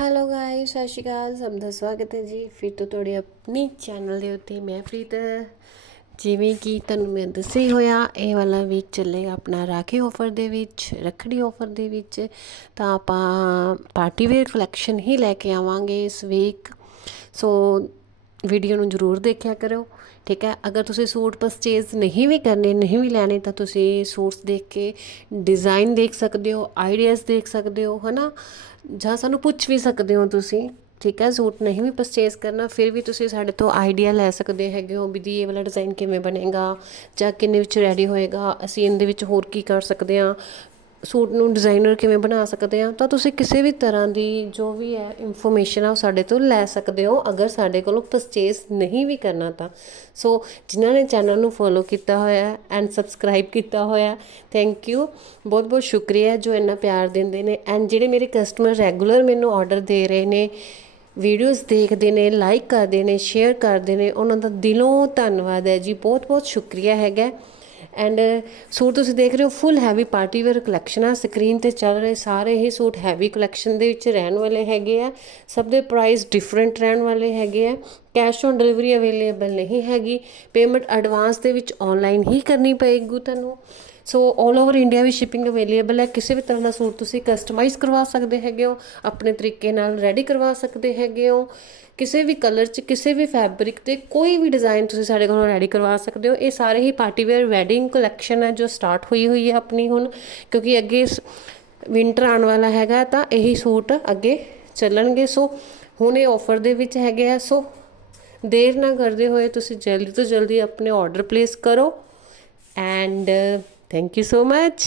Hello guys ਸਤਿ ਸ਼੍ਰੀ ਅਕਾਲ, ਸਭ ਦਾ ਸਵਾਗਤ ਹੈ ਜੀ। ਫਿਰ ਤੋਂ ਤੁਹਾਡੇ ਆਪਣੀ ਚੈਨਲ ਦੇ ਉੱਤੇ ਮੈਂ ਪ੍ਰੀਤ। ਜਿਵੇਂ ਕਿ ਤੁਹਾਨੂੰ ਮੈਂ ਦੱਸਿਆ ਹੀ ਹੋਇਆ, ਇਹ ਵਾਲਾ ਵੀਕ ਚੱਲੇਗਾ ਆਪਣਾ ਰਾਖੀ ਆਫਰ ਦੇ ਵਿੱਚ, ਰੱਖੜੀ ਆਫਰ ਦੇ ਵਿੱਚ। ਤਾਂ ਆਪਾਂ ਪਾਰਟੀ ਵੇਅਰ ਕਲੈਕਸ਼ਨ ਹੀ ਲੈ ਕੇ ਆਵਾਂਗੇ ਇਸ ਵੀਕ ਸੋ ਵੀਡੀਓ ਨੂੰ ਜ਼ਰੂਰ ਦੇਖਿਆ ਕਰੋ ਠੀਕ ਹੈ? ਅਗਰ ਤੁਸੀਂ ਸੂਟ ਪਰਚੇਜ਼ ਨਹੀਂ ਵੀ ਕਰਨੇ, ਨਹੀਂ ਵੀ ਲੈਣੇ, ਤਾਂ ਤੁਸੀਂ ਸੂਟਸ ਦੇਖ ਕੇ ਡਿਜ਼ਾਈਨ ਦੇਖ ਸਕਦੇ ਹੋ ਆਈਡੀਆਜ਼ ਦੇਖ ਸਕਦੇ ਹੋ, ਹਨਾ? ਜਾਂ ਸਾਨੂੰ ਪੁੱਛ ਵੀ ਸਕਦੇ ਹੋ ਤੁਸੀਂ, ਠੀਕ ਹੈ? ਸੂਟ ਨਹੀਂ ਵੀ ਪਰਚੇਜ਼ ਕਰਨਾ, ਫਿਰ ਵੀ ਤੁਸੀਂ ਸਾਡੇ ਤੋਂ ਆਈਡੀਆ ਲੈ ਸਕਦੇ ਹੈਗੇ ਹੋ ਵੀ ਦੀ ਇਹ ਵਾਲਾ ਡਿਜ਼ਾਈਨ ਕਿਵੇਂ ਬਣੇਗਾ ਜਾਂ ਕਿੰਨੇ ਵਿੱਚ ਰੈਡੀ ਹੋਏਗਾ, ਅਸੀਂ ਇਹਦੇ ਵਿੱਚ ਹੋਰ ਕੀ ਕਰ ਸਕਦੇ ਹਾਂ? ਸੂਟ ਨੂੰ ਡਿਜ਼ਾਇਨਰ ਕਿਵੇਂ ਬਣਾ ਸਕਦੇ ਹਾਂ ਤਾਂ ਤੁਸੀਂ ਕਿਸੇ ਵੀ ਤਰ੍ਹਾਂ ਦੀ ਜੋ ਵੀ ਹੈ ਇਨਫੋਰਮੇਸ਼ਨ ਆ ਉਹ ਸਾਡੇ ਤੋਂ ਲੈ ਸਕਦੇ ਹੋ, ਅਗਰ ਸਾਡੇ ਕੋਲੋਂ ਪਰਚੇਸ ਨਹੀਂ ਵੀ ਕਰਨਾ ਤਾਂ। ਸੋ ਜਿਨ੍ਹਾਂ ਨੇ ਚੈਨਲ ਨੂੰ ਫੋਲੋ ਕੀਤਾ ਹੋਇਆ ਐਂਡ ਸਬਸਕ੍ਰਾਈਬ ਕੀਤਾ ਹੋਇਆ ਥੈਂਕ ਯੂ ਬਹੁਤ ਬਹੁਤ ਸ਼ੁਕਰੀਆ ਜੋ ਇੰਨਾ ਪਿਆਰ ਦਿੰਦੇ ਨੇ ਐਂਡ ਜਿਹੜੇ ਮੇਰੇ ਕਸਟਮਰ ਰੈਗੂਲਰ ਮੈਨੂੰ ਆਰਡਰ ਦੇ ਰਹੇ ਨੇ ਵੀਡੀਓਜ਼ ਦੇਖਦੇ ਨੇ ਲਾਈਕ ਕਰਦੇ ਨੇ ਸ਼ੇਅਰ ਕਰਦੇ ਨੇ, ਉਹਨਾਂ ਦਾ ਦਿਲੋਂ ਧੰਨਵਾਦ ਹੈ ਜੀ। ਬਹੁਤ ਬਹੁਤ ਸ਼ੁਕਰੀਆ ਹੈਗਾ। ਐਂਡ uh, ਸੂਟ ਤੁਸੀਂ ਦੇਖ ਰਹੇ ਹੋ full heavy party wear collection ਆ। ਸਕਰੀਨ ਤੇ ਚੱਲ ਰਹੇ ਸਾਰੇ ਹੀ ਸੂਟ ਹੈਵੀ ਕਲੈਕਸ਼ਨ ਦੇ ਵਿੱਚ ਰਹਿਣ ਵਾਲੇ ਹੈਗੇ ਆ। ਸਭ ਦੇ ਪ੍ਰਾਈਸ ਡਿਫਰੈਂਟ ਰਹਿਣ ਵਾਲੇ ਹੈਗੇ ਆ। ਕੈਸ਼ ਔਨ ਡਿਲੀਵਰੀ ਅਵੇਲੇਬਲ ਨਹੀਂ ਹੈਗੀ। ਪੇਮੈਂਟ ਐਡਵਾਂਸ ਦੇ ਵਿੱਚ ਆਨਲਾਈਨ ਹੀ ਕਰਨੀ ਪਏਗੀ ਤੁਹਾਨੂੰ। ਸੋ 올 ਓਵਰ ਇੰਡੀਆ ਵੀ ਸ਼ਿਪਿੰਗ ਅਵੇਲੇਬਲ ਹੈ। ਕਿਸੇ ਵੀ ਤਰ੍ਹਾਂ ਦਾ ਸੂਟ ਤੁਸੀਂ ਕਸਟਮਾਈਜ਼ ਕਰਵਾ ਸਕਦੇ ਹੈਗੇ ਹੋ। ਆਪਣੇ ਤਰੀਕੇ ਨਾਲ ਰੈਡੀ ਕਰਵਾ ਸਕਦੇ ਹੈਗੇ ਹੋ। ਕਿਸੇ ਵੀ ਕਲਰ 'ਚ, ਕਿਸੇ ਵੀ ਫੈਬਰਿਕ ਤੇ ਕੋਈ ਵੀ ਡਿਜ਼ਾਈਨ ਤੁਸੀਂ ਸਾਡੇ ਕੋਲੋਂ ਰੈਡੀ ਕਰਵਾ ਸਕਦੇ ਹੋ। ਇਹ ਸਾਰੇ ਹੀ ਪਾਰਟੀ ਵੇਅਰ ਵੈਡਿੰਗ ਕਲੈਕਸ਼ਨ ਹੈ ਜੋ ਸਟਾਰਟ ਹੋਈ ਹੋਈ ਹੈ ਆਪਣੀ ਹੁਣ। ਕਿਉਂਕਿ ਅੱਗੇ ਵਿੰਟਰ ਆਉਣ ਵਾਲਾ ਹੈਗਾ ਤਾਂ ਇਹੀ ਸੂਟ ਅੱਗੇ ਚੱਲਣਗੇ। ਸੋ ਹੁਣ ਇਹ ਆਫਰ ਦੇ ਵਿੱਚ ਹੈਗੇ ਆ ਸੋ ਦੇਰ ਨਾ ਕਰਦੇ ਹੋਏ ਤੁਸੀਂ ਜਲਦੀ ਤੋਂ ਜਲਦੀ ਆਪਣੇ ਆਰਡਰ ਪਲੇਸ ਕਰੋ। And thank you so much